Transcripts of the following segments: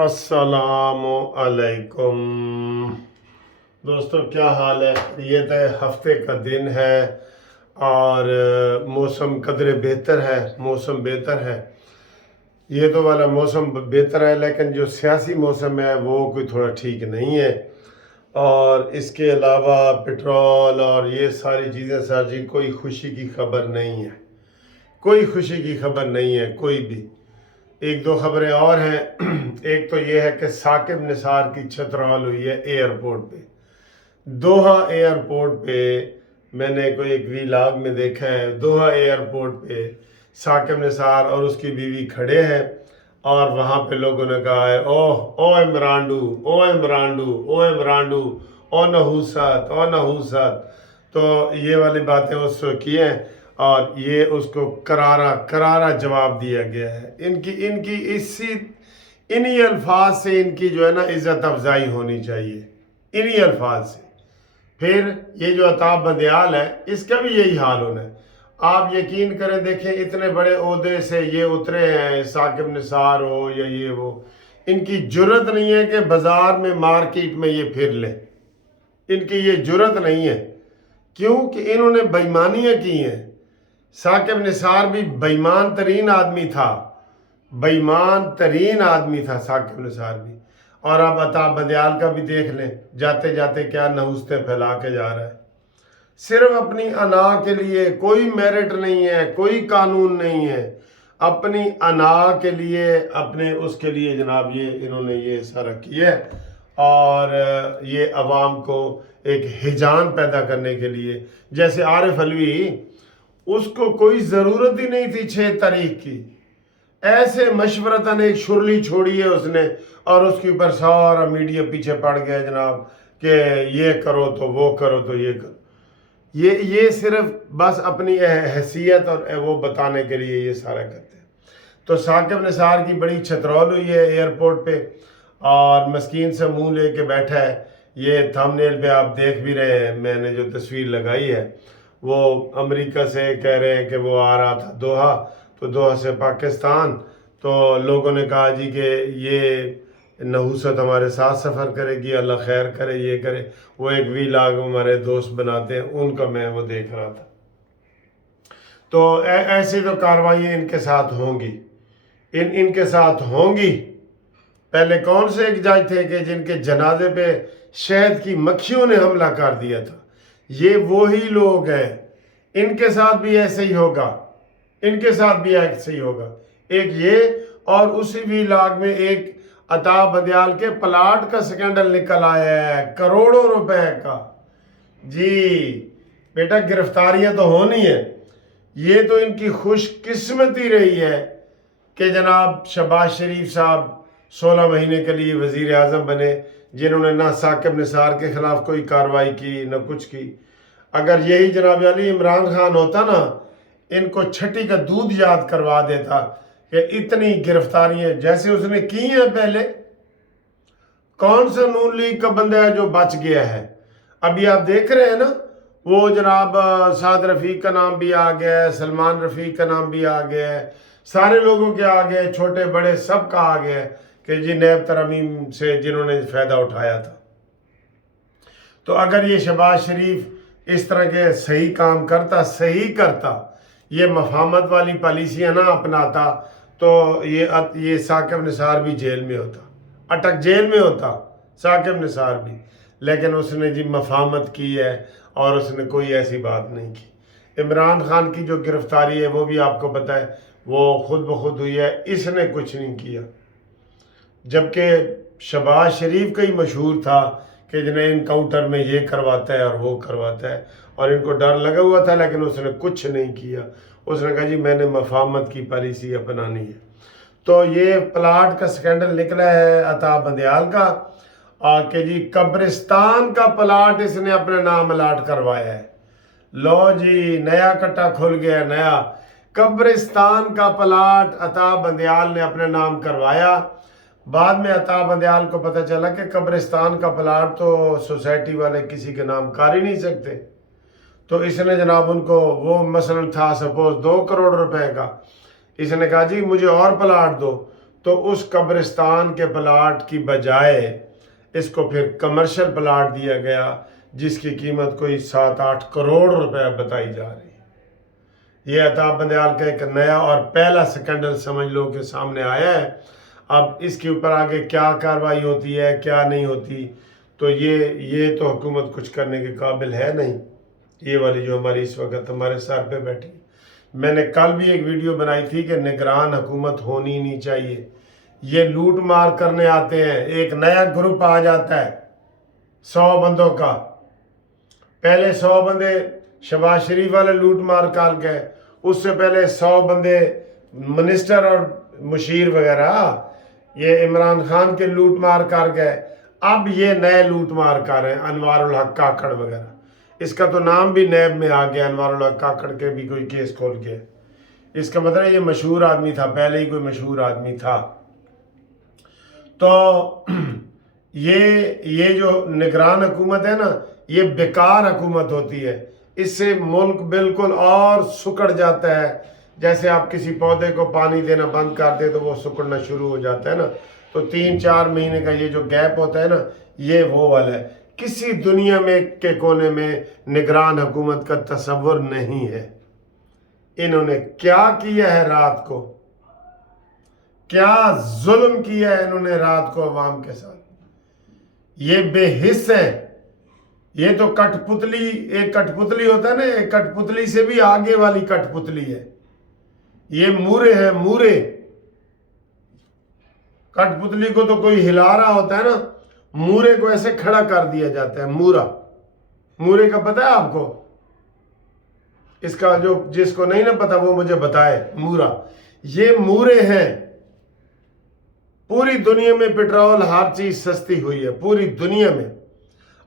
السلام علیکم دوستو، کیا حال ہے؟ یہ تو ہفتے کا دن ہے اور موسم قدرے بہتر ہے، موسم بہتر ہے۔ یہ تو والا موسم بہتر ہے، لیکن جو سیاسی موسم ہے وہ کوئی تھوڑا ٹھیک نہیں ہے۔ اور اس کے علاوہ پٹرول اور یہ ساری چیزیں سر جی، کوئی خوشی کی خبر نہیں ہے، کوئی خوشی کی خبر نہیں ہے کوئی بھی۔ ایک دو خبریں اور ہیں۔ ایک تو یہ ہے کہ ثاقب نثار کی چھترال ہوئی ہے ایئرپورٹ پہ، دوحہ ایئرپورٹ پہ۔ میں نے کوئی ایک ویلاگ میں دیکھا ہے، دوحہ ایئرپورٹ پہ ثاقب نثار اور اس کی بیوی کھڑے ہیں اور وہاں پہ لوگوں نے کہا ہے او عمرانڈو، او عمرانڈو، او عمرانڈو، او نحوست، او نحوست۔ تو یہ والی باتیں اس کو کی ہیں اور یہ اس کو کرارا جواب دیا گیا ہے۔ ان کی انہی الفاظ سے ان کی جو ہے نا عزت افزائی ہونی چاہیے، انہی الفاظ سے۔ پھر یہ جو عطا بندیال ہے، اس کا بھی یہی حال ہونا ہے۔ آپ یقین کریں، دیکھیں اتنے بڑے عہدے سے یہ اترے ہیں، ثاقب نثار ہو یا یہ وہ، ان کی جرت نہیں ہے کہ بازار میں مارکیٹ میں یہ پھر لیں، ان کی یہ جرت نہیں ہے۔ کیوں کہ انہوں نے بےایمانیاں کی ہیں۔ ثاقب نثار بھی بےایمان ترین آدمی تھا، بےایمان ترین آدمی تھا ثاقب نثار بھی۔ اور اب عطا بندیال کا بھی دیکھ لیں، جاتے جاتے کیا نحوستیں پھیلا کے جا رہا ہے، صرف اپنی انا کے لیے۔ کوئی میرٹ نہیں ہے، کوئی قانون نہیں ہے، اپنی انا کے لیے، اپنے اس کے لیے جناب یہ انہوں نے یہ سارا کیا ہے۔ اور یہ عوام کو ایک ہیجان پیدا کرنے کے لیے، جیسے عارف علوی، اس کو کوئی ضرورت ہی نہیں تھی 6 تاریخ کی، ایسے مشورتاً ایک شرلی چھوڑی ہے اس نے، اور اس کے اوپر سارا میڈیا پیچھے پڑ گیا جناب کہ یہ کرو تو وہ کرو تو یہ کرو۔ یہ صرف بس اپنی حیثیت اور وہ بتانے کے لیے یہ سارا کرتے ہیں۔ تو ثاقب نثار کی بڑی چھترول ہوئی ہے ایئرپورٹ پہ اور مسکین سے منہ لے کے بیٹھا ہے۔ یہ تھمبنیل پہ آپ دیکھ بھی رہے ہیں، میں نے جو تصویر لگائی ہے، وہ امریکہ سے کہہ رہے ہیں کہ وہ آ رہا تھا دوحہ، تو دوحہ سے پاکستان، تو لوگوں نے کہا جی کہ یہ نحوست ہمارے ساتھ سفر کرے گی، اللہ خیر کرے، یہ کرے۔ وہ ایک ویلاگ ہمارے دوست بناتے ہیں، ان کا میں وہ دیکھ رہا تھا۔ تو ایسی تو کاروائیاں ان کے ساتھ ہوں گی، ان کے ساتھ ہوں گی۔ پہلے کون سے ایک جج تھے کہ جن کے جنازے پہ شہد کی مکھیوں نے حملہ کر دیا تھا؟ یہ وہی لوگ ہیں، ان کے ساتھ بھی ایسے ہی ہوگا، ان کے ساتھ بھی ایسے ہی ہوگا۔ ایک یہ، اور اسی ویلاگ میں ایک عطا بندیال کے پلاٹ کا سکینڈل نکل آیا ہے، کروڑوں روپے کا۔ جی بیٹا، گرفتاریاں تو ہونی ہیں۔ یہ تو ان کی خوش قسمتی رہی ہے کہ جناب شہباز شریف صاحب 16 مہینے کے لیے وزیر اعظم بنے، جنہوں نے نہ ثاقب نثار کے خلاف کوئی کارروائی کی نہ کچھ کی۔ اگر یہی جناب علی عمران خان ہوتا نا، ان کو چھٹی کا دودھ یاد کروا دیتا کہ اتنی گرفتاریاں جیسے اس نے کی ہیں پہلے۔ کون سا نون لیگ کا بندہ ہے جو بچ گیا ہے؟ ابھی آپ دیکھ رہے ہیں نا، وہ جناب سعد رفیق کا نام بھی آ گیا ہے، سلمان رفیق کا نام بھی آ گیا ہے، سارے لوگوں کے آ گئے، چھوٹے بڑے سب کا آ گیا ہے کہ جی نیب ترمیم سے جنہوں نے فائدہ اٹھایا تھا۔ تو اگر یہ شہباز شریف اس طرح کے صحیح کام کرتا، یہ مفاہمت والی پالیسیاں نہ اپناتا، تو یہ ثاقب نثار بھی جیل میں ہوتا، اٹک جیل میں ہوتا ثاقب نثار بھی۔ لیکن اس نے جی مفاہمت کی ہے اور اس نے کوئی ایسی بات نہیں کی۔ عمران خان کی جو گرفتاری ہے وہ بھی آپ کو پتہ ہے، وہ خود بخود ہوئی ہے، اس نے کچھ نہیں کیا۔ جبکہ شہباز شریف کا ہی مشہور تھا کہ جنہیں انکاؤنٹر میں یہ کرواتا ہے اور وہ کرواتا ہے، اور ان کو ڈر لگا ہوا تھا، لیکن اس نے کچھ نہیں کیا۔ اس نے کہا جی میں نے مفاہمت کی پالیسی اپنانی ہے۔ تو یہ پلاٹ کا سکینڈل نکلا ہے عطا بندیال کا، کہ جی قبرستان کا پلاٹ اس نے اپنے نام الاٹ کروایا ہے۔ لو جی، نیا کٹا کھل گیا، نیا قبرستان کا پلاٹ عطا بندیال نے اپنے نام کروایا۔ بعد میں عطا بندیال کو پتہ چلا کہ قبرستان کا پلاٹ تو سوسائٹی والے کسی کے نام کر ہی نہیں سکتے۔ تو اس نے جناب ان کو، وہ مثلا تھا سپوز 2 کروڑ روپے کا، اس نے کہا جی مجھے اور پلاٹ دو، تو اس قبرستان کے پلاٹ کی بجائے اس کو پھر کمرشل پلاٹ دیا گیا جس کی قیمت کوئی 7-8 کروڑ روپے بتائی جا رہی ہے۔ یہ عطا بندیال کا ایک نیا اور پہلا سکنڈل سمجھ لو کہ سامنے آیا ہے۔ اب اس کے اوپر آگے کیا کارروائی ہوتی ہے کیا نہیں ہوتی، تو یہ تو حکومت کچھ کرنے کے قابل ہے نہیں، یہ والی جو ہماری اس وقت ہمارے سر پہ بیٹھی۔ میں نے کل بھی ایک ویڈیو بنائی تھی کہ نگران حکومت ہونی نہیں چاہیے، یہ لوٹ مار کرنے آتے ہیں، ایک نیا گروپ آ جاتا ہے 100 بندوں کا، پہلے 100 بندے شہباز شریف والے لوٹ مار کر گئے، اس سے پہلے 100 بندے منسٹر اور مشیر وغیرہ یہ عمران خان کے لوٹ مار کر گئے، اب یہ نئے لوٹ مار کر رہے ہیں انوار الحق کاکڑ وغیرہ، اس کا تو نام بھی نیب میں آ گیا، انوار الحق کاکڑ کے بھی کوئی کیس کھول کے، اس کا مطلب یہ مشہور آدمی تھا، پہلے ہی کوئی مشہور آدمی تھا۔ تو یہ جو نگران حکومت ہے نا، یہ بیکار حکومت ہوتی ہے، اس سے ملک بالکل اور سکڑ جاتا ہے، جیسے آپ کسی پودے کو پانی دینا بند کر دے تو وہ سکڑنا شروع ہو جاتا ہے نا، تو 3-4 مہینے کا یہ جو گیپ ہوتا ہے نا، یہ وہ والا ہے۔ کسی دنیا میں کے کونے میں نگران حکومت کا تصور نہیں ہے۔ انہوں نے کیا کیا ہے رات کو، کیا ظلم کیا ہے انہوں نے رات کو عوام کے ساتھ، یہ بے حس ہے، یہ تو کٹ پتلی، ایک کٹ پتلی ہوتا ہے نا، ایک کٹ پتلی سے بھی آگے والی کٹ پتلی ہے، یہ مورے ہیں، مورے۔ کٹ پتلی کو تو کوئی ہلا رہا ہوتا ہے نا، مورے کو ایسے کھڑا کر دیا جاتا ہے، مورا، مورے کا پتہ ہے آپ کو؟ اس کا جو جس کو نہیں نا پتا وہ مجھے بتائے، مورا، یہ مورے ہیں۔ پوری دنیا میں پیٹرول ہر چیز سستی ہوئی ہے، پوری دنیا میں۔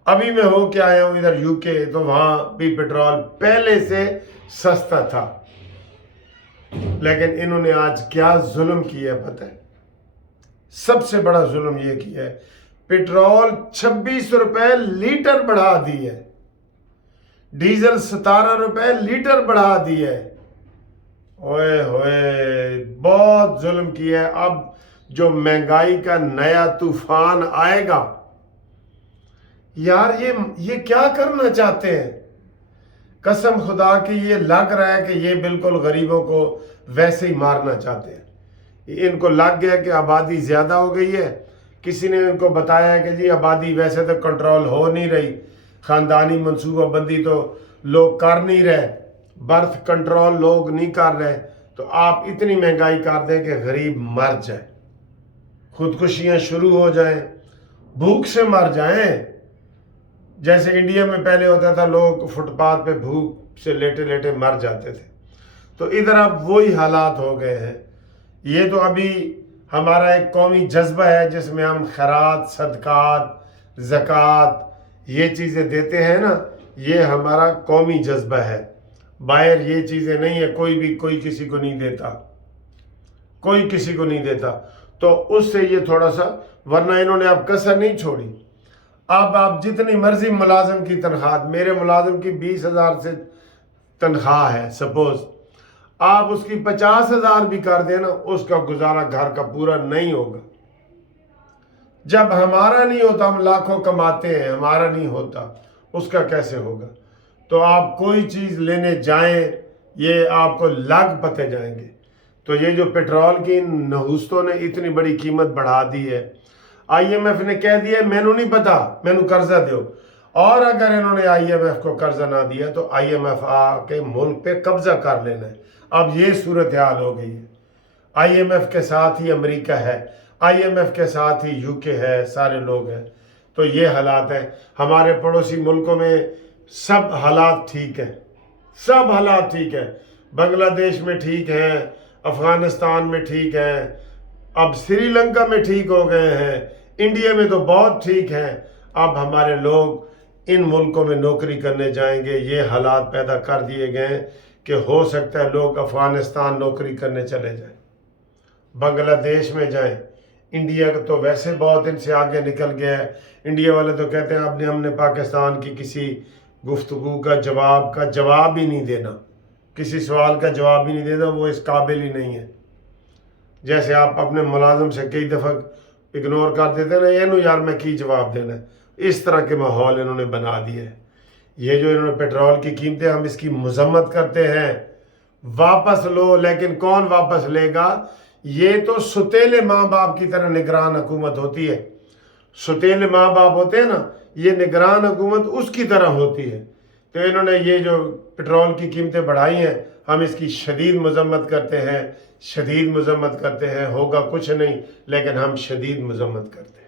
ابھی میں ہو کے آیا ہوں ادھر UK، تو وہاں بھی پیٹرول پہلے سے سستا تھا، لیکن انہوں نے آج کیا ظلم کیا ہے پتہ ہے؟ سب سے بڑا ظلم یہ کیا ہے، پیٹرول 26 روپے لیٹر بڑھا دی ہے، ڈیزل 17 روپے لیٹر بڑھا دی ہے، اوئے ہوئے بہت ظلم کیا ہے۔ اب جو مہنگائی کا نیا طوفان آئے گا، یار یہ کیا کرنا چاہتے ہیں؟ قسم خدا کی یہ لگ رہا ہے کہ یہ بالکل غریبوں کو ویسے ہی مارنا چاہتے ہیں۔ ان کو لگ گیا کہ آبادی زیادہ ہو گئی ہے، کسی نے ان کو بتایا کہ جی آبادی ویسے تو کنٹرول ہو نہیں رہی، خاندانی منصوبہ بندی تو لوگ کر نہیں رہے، برتھ کنٹرول لوگ نہیں کر رہے، تو آپ اتنی مہنگائی کر دیں کہ غریب مر جائے، خودکشیاں شروع ہو جائیں، بھوک سے مر جائیں۔ جیسے انڈیا میں پہلے ہوتا تھا، لوگ فٹ پاتھ پہ بھوک سے لیٹے لیٹے مر جاتے تھے، تو ادھر اب وہی حالات ہو گئے ہیں۔ یہ تو ابھی ہمارا ایک قومی جذبہ ہے جس میں ہم خیرات، صدقات، زکوٰۃ یہ چیزیں دیتے ہیں نا، یہ ہمارا قومی جذبہ ہے، باہر یہ چیزیں نہیں ہے، کوئی کسی کو نہیں دیتا، کوئی کسی کو نہیں دیتا، تو اس سے یہ تھوڑا سا، ورنہ انہوں نے اب کسر نہیں چھوڑی۔ اب آپ جتنی مرضی ملازم کی تنخواہ، میرے ملازم کی 20,000 سے تنخواہ ہے سپوز، آپ اس کی 50,000 بھی کر دیں نا، اس کا گزارا گھر کا پورا نہیں ہوگا۔ جب ہمارا نہیں ہوتا، ہم لاکھوں کماتے ہیں، ہمارا نہیں ہوتا، اس کا کیسے ہوگا؟ تو آپ کوئی چیز لینے جائیں، یہ آپ کو لگ پتے جائیں گے۔ تو یہ جو پیٹرول کی نحوستوں نے اتنی بڑی قیمت بڑھا دی ہے، IMF نے کہہ دیا مینوں نہیں پتا، مینوں قرضہ دیو، اور اگر انہوں نے IMF کو قرضہ نہ دیا تو IMF آ کے ملک پہ قبضہ کر لینا ہے۔ اب یہ صورتحال ہو گئی ہے، IMF کے ساتھ ہی امریکہ ہے، IMF کے ساتھ ہی UK ہے، سارے لوگ ہیں، تو یہ حالات ہیں۔ ہمارے پڑوسی ملکوں میں سب حالات ٹھیک ہیں، سب حالات ٹھیک ہیں، بنگلہ دیش میں ٹھیک ہیں، افغانستان میں ٹھیک ہیں، اب سری لنکا میں ٹھیک ہو گئے ہیں، انڈیا میں تو بہت ٹھیک ہیں۔ اب ہمارے لوگ ان ملکوں میں نوکری کرنے جائیں گے، یہ حالات پیدا کر دیے گئے ہیں کہ ہو سکتا ہے لوگ افغانستان نوکری کرنے چلے جائیں، بنگلہ دیش میں جائیں۔ انڈیا تو ویسے بہت ان سے آگے نکل گیا ہے، انڈیا والے تو کہتے ہیں اب ہم نے پاکستان کی کسی گفتگو کا جواب ہی نہیں دینا، کسی سوال کا جواب ہی نہیں دینا، وہ اس قابل ہی نہیں ہے۔ جیسے آپ اپنے ملازم سے کئی دفعہ اگنور کر دیتے ہیں نا، یہ نو یار میں کی جواب دینا ہے، اس طرح کے ماحول انہوں نے بنا دیے ہیں۔ یہ جو انہوں نے پیٹرول کی قیمتیں، ہم اس کی مذمت کرتے ہیں، واپس لو، لیکن کون واپس لے گا؟ یہ تو ستیلے ماں باپ کی طرح نگران حکومت ہوتی ہے، ستیلے ماں باپ ہوتے ہیں نا، یہ نگران حکومت اس کی طرح ہوتی ہے۔ تو انہوں نے یہ جو پیٹرول کی قیمتیں بڑھائی ہیں، ہم اس کی شدید مذمت کرتے ہیں، شدید مذمت کرتے ہیں۔ ہوگا کچھ نہیں، لیکن ہم شدید مذمت کرتے ہیں۔